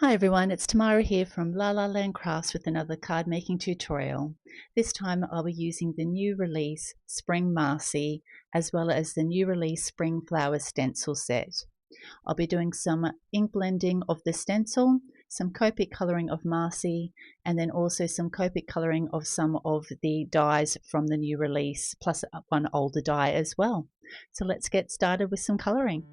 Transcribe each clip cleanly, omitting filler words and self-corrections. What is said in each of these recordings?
Hi everyone, it's Tamara here from lalalandcrafts with another card making tutorial. This time I'll be using the new release Spring Marci as well as the new release Spring Flowers Stencil set. I'll be doing some ink blending of the stencil, some COPIC colouring of Marci, and then also some COPIC colouring of some of the dies from the new release, plus one older die as well. So let's get started with some colouring.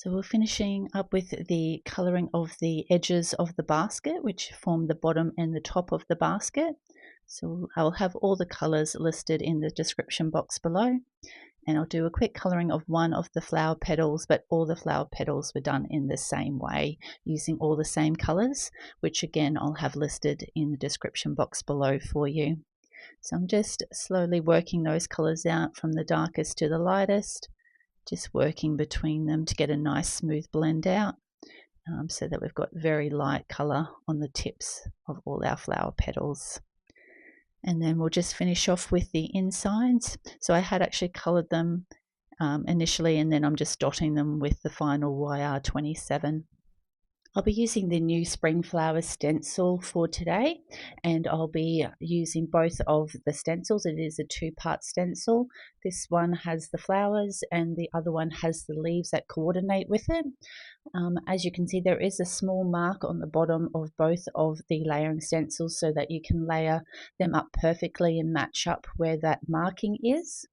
So we're finishing up with the colouring of the edges of the basket, which form the bottom and the top of the basket. So I'll have all the colours listed in the description box below, and I'll do a quick colouring of one of the flower petals, but all the flower petals were done in the same way, using all the same colours, which again I'll have listed in the description box below for you. So I'm just slowly working those colours out from the darkest to the lightest, just working between them to get a nice smooth blend out, so that we've got very light colour on the tips of all our flower petals. And then we'll just finish off with the insides. So I had actually coloured them initially, and then I'm just dotting them with the final YR27. I'll be using the new Spring Flowers Stencil for today, and I'll be using both of the stencils. It is a two-part stencil. This one has the flowers and the other one has the leaves that coordinate with it. As you can see, there is a small mark on the bottom of both of the layering stencils so that you can layer them up perfectly and match up where that marking is.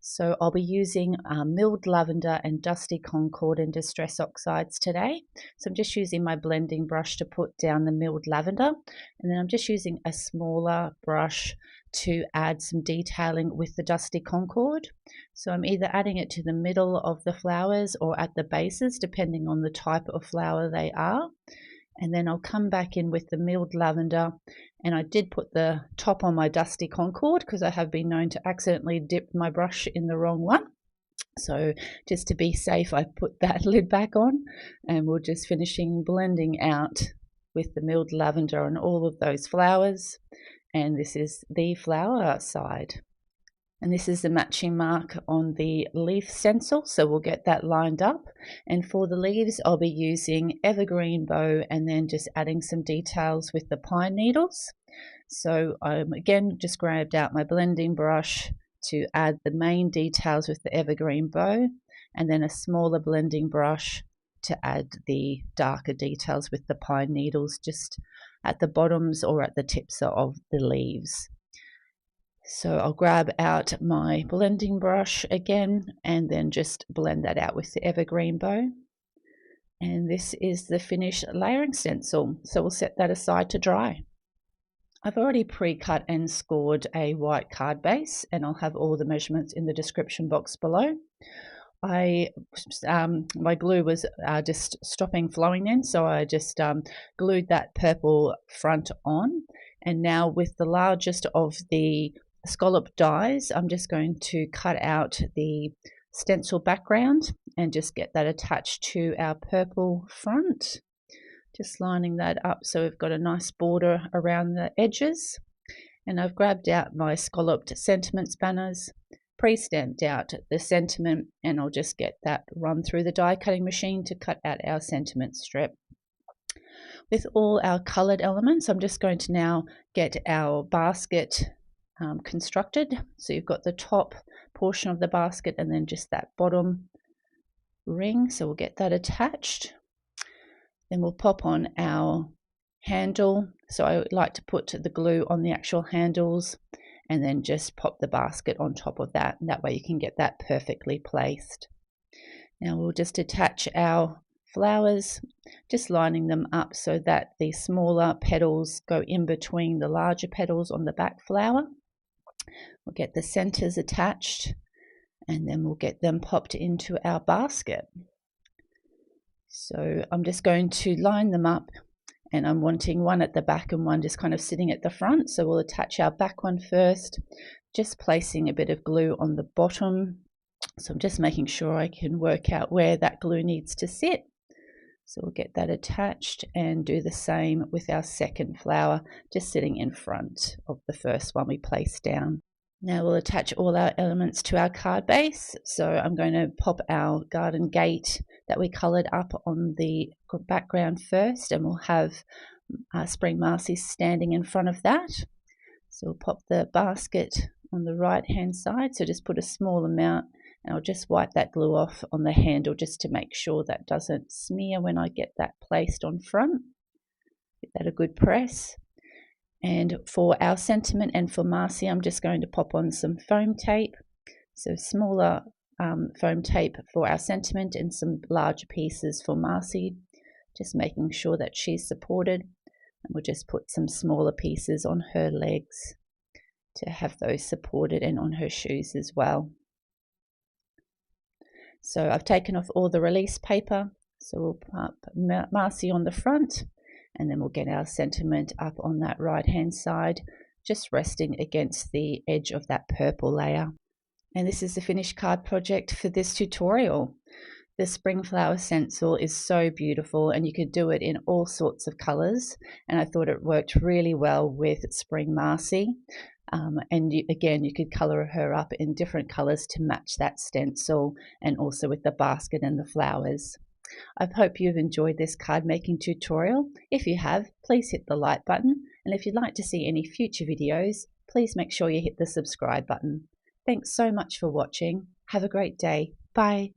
So I'll be using milled lavender and dusty Concord and distress oxides today. So I'm just using my blending brush to put down the milled lavender, and then I'm just using a smaller brush to add some detailing with the dusty Concord. So I'm either adding it to the middle of the flowers or at the bases, depending on the type of flower they are. And then I'll come back in with the milled lavender, and I did put the top on my dusty Concord because I have been known to accidentally dip my brush in the wrong one. So just to be safe, I put that lid back on, and we're just finishing blending out with the milled lavender on all of those flowers. And this is the flower side. And this is the matching mark on the leaf stencil, so we'll get that lined up. And for the leaves, I'll be using Evergreen Bough and then just adding some details with the pine needles. So again, just grabbed out my blending brush to add the main details with the Evergreen Bough, and then a smaller blending brush to add the darker details with the pine needles just at the bottoms or at the tips of the leaves. So I'll grab out my blending brush again and then just blend that out with the Evergreen Bough. And this is the finished layering stencil. So we'll set that aside to dry. I've already pre-cut and scored a white card base, and I'll have all the measurements in the description box below. My glue was just stopping flowing then, so I just glued that purple front on. And now with the largest of the scallop dies, I'm just going to cut out the stencil background and just get that attached to our purple front, just lining that up so we've got a nice border around the edges. And I've grabbed out my scalloped sentiments banners, pre-stamped out the sentiment, and I'll just get that run through the die cutting machine to cut out our sentiment strip. With all our coloured elements, I'm just going to now get our basket constructed. So you've got the top portion of the basket and then just that bottom ring, so we'll get that attached. Then we'll pop on our handle. So I like to put the glue on the actual handles and then just pop the basket on top of that, and that way you can get that perfectly placed. Now we'll just attach our flowers, just lining them up so that the smaller petals go in between the larger petals on the back flower. We'll get the centers attached, and then we'll get them popped into our basket. So I'm just going to line them up, and I'm wanting one at the back and one just kind of sitting at the front. So we'll attach our back one first, just placing a bit of glue on the bottom. So I'm just making sure I can work out where that glue needs to sit. So we'll get that attached and do the same with our second flower, just sitting in front of the first one we placed down. Now we'll attach all our elements to our card base. So I'm going to pop our garden gate that we coloured up on the background first, and we'll have Spring Marci standing in front of that. So we'll pop the basket on the right hand side, so just put a small amount, and I'll just wipe that glue off on the handle just to make sure that doesn't smear when I get that placed on front. Give that a good press. And for our sentiment and for Marci, I'm just going to pop on some foam tape. So smaller foam tape for our sentiment and some larger pieces for Marci, just making sure that she's supported. And we'll just put some smaller pieces on her legs to have those supported, and on her shoes as well. So I've taken off all the release paper, so we'll put Marci on the front, and then we'll get our sentiment up on that right hand side, just resting against the edge of that purple layer. And this is the finished card project for this tutorial. The Spring Flowers Stencil is so beautiful, and you could do it in all sorts of colors, and I thought it worked really well with Spring Marci. And again, you could color her up in different colors to match that stencil, and also with the basket and the flowers. I hope you've enjoyed this card making tutorial. If you have, please hit the like button, and if you'd like to see any future videos, please make sure you hit the subscribe button. Thanks so much for watching. Have a great day. Bye.